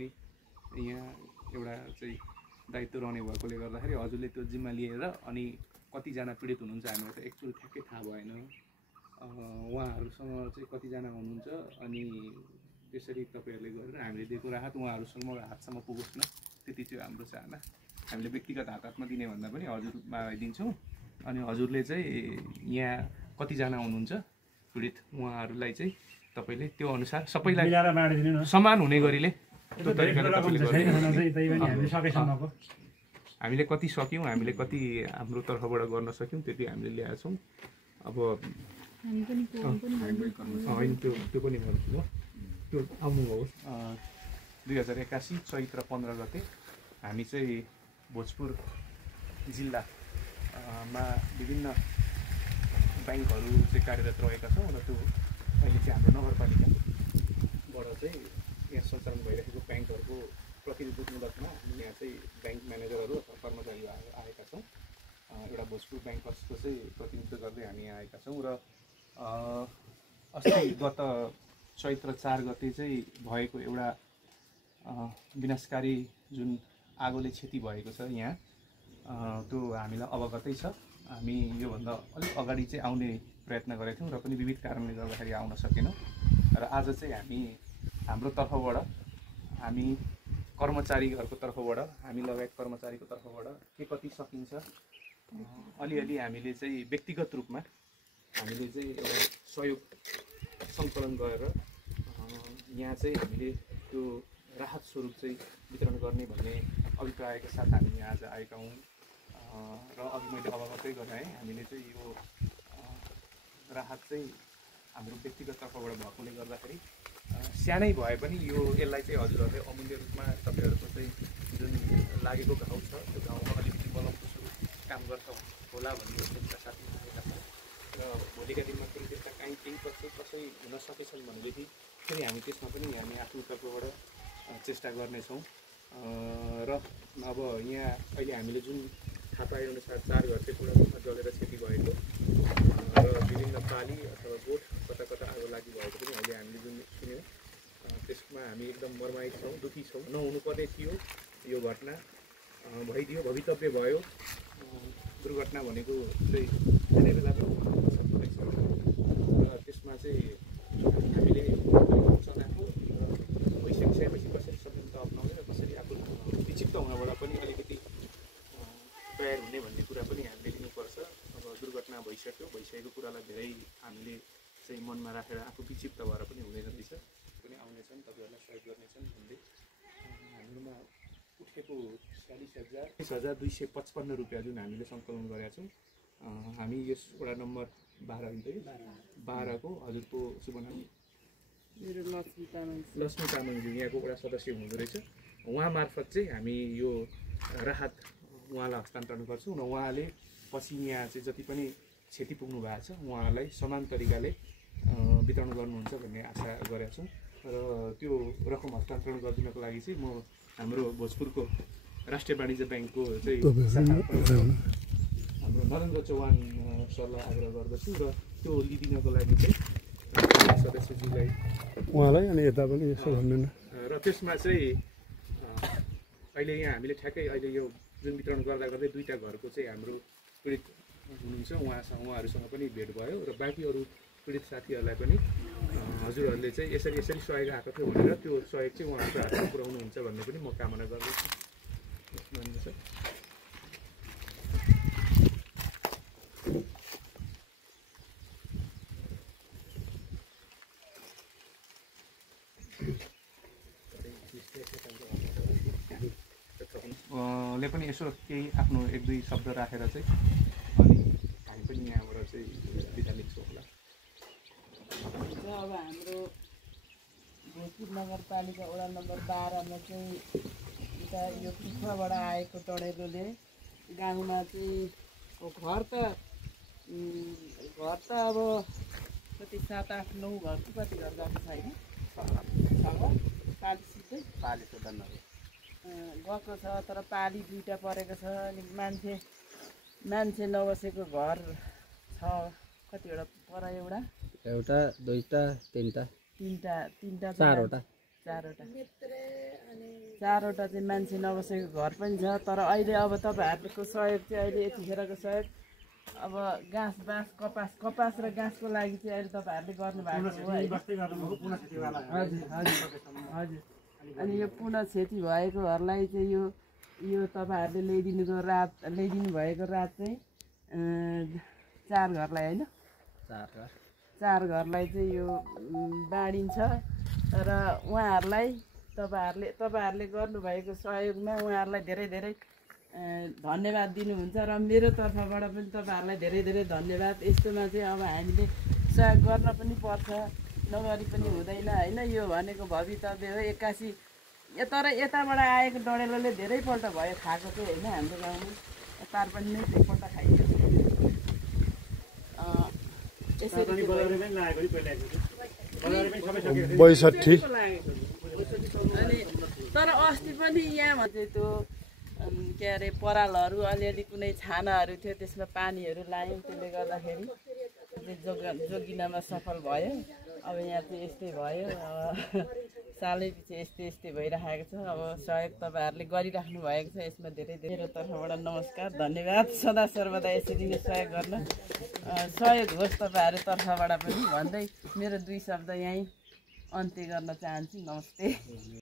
पनि यहाँ एउटा चाहिँ दायित्व रहने भएकोले गर्दाखेरि हजुरले त्यो जिम्मा लिएर अनि कतिजना पीडित हुनुहुन्छ हामीलाई त एक्चुअली ठ्याक्कै थाहा भएन। उहाँहरूसँग चाहिँ कतिजना हुनुहुन्छ अनि त्यसरी तपाईँहरूले गरेर हामीले दिएको राहत उहाँहरूसँग हातसम्म पुगोस् न, त्यति चाहिँ हाम्रो चाहना। हामीले व्यक्तिगत हातमा दिने भन्दा पनि हजुरमा दिन्छौँ। अनि हजुरले चाहिँ यहाँ कतिजना हुनुहुन्छ पीडित उहाँहरूलाई चाहिँ तपाईँले त्यो अनुसार सबैलाई समान हुने गरीले त्यो तरिकाले हामीले कति सक्यौँ, हामीले कति हाम्रो तर्फबाट गर्न सक्यौँ त्यति हामीले ल्याएको छौँ। अब होइन त्यो पनि भन्छु हो, त्यो आउनुहोस्। 2081 चैत्र 15 गते हामी चाहिँ भोजपुर जिल्लामा विभिन्न ब्याङ्कहरू चाहिँ कार्यरत रहेका छौँ र त्यो अहिले चाहिँ हाम्रो नगरपालिकाबाट चाहिँ यहाँ सञ्चालन भइरहेको ब्याङ्कहरूको प्रतिनिधित्वमूलकमा हामी यहाँ चाहिँ ब्याङ्क म्यानेजरहरू अथवा कर्मचारी आएका छौँ। एउटा भोजपुर ब्याङ्कर्सको चाहिँ प्रतिनिधित्व गर्दै हामी यहाँ आएका छौँ र अस्ति गत चैत्र 4 गते चाहिँ भएको एउटा विनाशकारी जुन आगोले क्षति भएको छ यहाँ, त्यो हामीलाई अवगतै छ। हामी योभन्दा अलिक अगाडि चाहिँ आउने प्रयत्न गरेका थियौँ र पनि विविध कारणले गर्दाखेरि आउन सकेनौँ र आज चाहिँ हामी हाम्रो तर्फबाट, हामी कर्मचारीहरूको तर्फबाट, हामी लगायत कर्मचारीको तर्फबाट के कति सकिन्छ अलिअलि हामीले चाहिँ व्यक्तिगत रूपमा हामीले चाहिँ एउटा सहयोग सङ्कलन गरेर यहाँ चाहिँ हामीले त्यो राहत स्वरूप चाहिँ वितरण गर्ने भन्ने अभिप्रायका साथ हामी यहाँ आज आएका हौँ। र अघि मैले अवगतै गराएँ, हामीले चाहिँ यो राहत चाहिँ हाम्रो व्यक्तिगत तर्फबाट भएकोले गर्दाखेरि सानै भए पनि यसलाई चाहिँ हजुरहरूले अमूल्य रूपमा तपाईँहरूको चाहिँ जुन लागेको घाउ छ त्यो घाउमा अलिकति बलमको स्वरूप काम गर्छ होला भन्ने सोचका साथमा आएका छौँ र भोलिका दिनमा फेरि त्यस्ता केही कसै हुन सकेछन् भनेदेखि फेरि हामी त्यसमा पनि हामी आफ्नो तर्फबाट चेष्टा गर्नेछौँ। र अब यहाँ अहिले हामीले जुन थाहा पाएअनुसार 4 घर चाहिँ पुरापुरमा जलेर क्षति भएको र विभिन्न पाली अथवा गोठ कता कता आगो लागि भएको पनि अहिले हामीले जुन सुन्यौँ त्यसमा हामी एकदम मर्माहित छौँ, दुःखी छौँ। नहुनुपर्ने थियो यो घटना, भइदियो, भवितव्य भयो। दुर्घटना भनेको चाहिँ कुनै बेला पनि हुन सक्छ र त्यसमा चाहिँ हामीले चलाएको र भइसकिसकेपछि कसरी संयमता अप्नाउने र कसरी आफू विक्षिप्त हुनबाट पनि अलिकति तयार हुने भन्ने कुरा पनि हामीले लिनुपर्छ। अब दुर्घटना भइसकेको कुरालाई धेरै हामीले चाहिँ मनमा राखेर आफू विक्षिप्त भएर पनि हुँदैन रहेछ, पनि आउनेछन्, तपाईँहरूलाई सहयोग गर्नेछन् भन्दै हाम्रोमा उठेको 46,255 रुपियाँ जुन हामीले सङ्कलन गरेका छौँ। हामी यस वडा नम्बर 12 को हजुरको शुभ नाम लक्ष्मी तामाङजी यहाँको वडा सदस्य हुनुहुँदो रहेछ। उहाँ मार्फत चाहिँ हामी यो राहत उहाँलाई हस्तान्तरण गर्छौँ र उहाँले पछि यहाँ चाहिँ जति पनि क्षति पुग्नु भएको छ उहाँहरूलाई समान तरिकाले वितरण गर्नुहुन्छ भन्ने आशा गरेका छौँ र त्यो रकम हस्तान्तरण गरिदिनको लागि चाहिँ म हाम्रो भोजपुरको राष्ट्रिय वाणिज्य ब्याङ्कको चाहिँ हाम्रो नरेन्द्र चौहान सरलाई आग्रह गर्दछु र त्यो लिदिनको लागि चाहिँ सदस्यज्यूलाई उहाँलाई अनि यता पनि यसो भन्नु र त्यसमा चाहिँ अहिले यहाँ हामीले ठ्याक्कै अहिले यो जुन वितरण गर्दा गर्दै 2टा घरको चाहिँ हाम्रो पीडित हुनुहुन्छ उहाँहरूसँग पनि भेट भयो र बाँकी अरू पीडित साथीहरूलाई पनि हजुरहरूले चाहिँ यसरी सहयोग आएको थियो भनेर त्यो सहयोग चाहिँ उहाँहरूको हातमा पुर्याउनुहुन्छ भन्ने पनि म कामना गर्दछु। ले पनि यसो केही आफ्नो 1-2 शब्द राखेर चाहिँ अनि हामी पनि यहाँबाट चाहिँ बिदा लिन्छौँ होला। अब हाम्रो भोजपुर नगरपालिका वडा नम्बर 12 मा चाहिँ उता यो पिछाबाट आएको टडेलोले गाउँमा चाहिँ घर त अब कति 7-8-9 घर कति घर गएको छैन गएको छ, तर पाली 2टा परेको छ। अनि मान्छे नबसेको घर छ कतिवटा पर एउटा 2टा 3टा 3टा 4वटा 4वटा चाहिँ मान्छे नबसेको घर पनि छ। तर अहिले अब तपाईँहरूको सहयोग चाहिँ अहिले यतिखेरको सहयोग अब घाँस बाँस कपास र घाँसको लागि चाहिँ अहिले तपाईँहरूले गर्नुभएको हो है। हजुर हजुर हजुर। अनि यो पुनः क्षति भएकोहरूलाई चाहिँ यो तपाईँहरूले ल्याइदिनु भएको रात चाहिँ 4 घरलाई होइन 4 घरलाई चाहिँ यो बाँडिन्छ र उहाँहरूलाई तपाईँहरूले गर्नुभएको सहयोगमा उहाँहरूलाई धेरै धेरै धन्यवाद दिनुहुन्छ र मेरो तर्फबाट पनि तपाईँहरूलाई धेरै धेरै धन्यवाद। यस्तोमा चाहिँ अब हामीले सहयोग गर्न पनि पर्छ, नगरी पनि हुँदैन होइन। यो भनेको भवितव्य हो 81। तर यताबाट आएको डढेलोले धेरैपल्ट भयो खाएको चाहिँ होइन। हाम्रो गाउँमा तारपनि नै एकपल्ट खाइएको छ। यसरी 62 अनि तर अस्ति पनि यहाँ चाहिँ त्यो के अरे परालहरू अलिअलि कुनै छानाहरू थियो, त्यसमा पानीहरू लायौँ। त्यसले गर्दाखेरि जोगिनमा सफल भयो। अब यहाँ चाहिँ यस्तै भयो। सालै पछि यस्तै भइरहेको छ। अब सहयोग तपाईँहरूले गरिराख्नु भएको छ। यसमा धेरै धेरै तर्फबाट नमस्कार, धन्यवाद। सदा सर्वदा यसरी नै सहयोग गर्न सहयोग होस् तपाईँहरू तर्फबाट पनि भन्दै मेरो 2 शब्द यहीँ अन्त्य गर्न चाहन्छु। नमस्ते।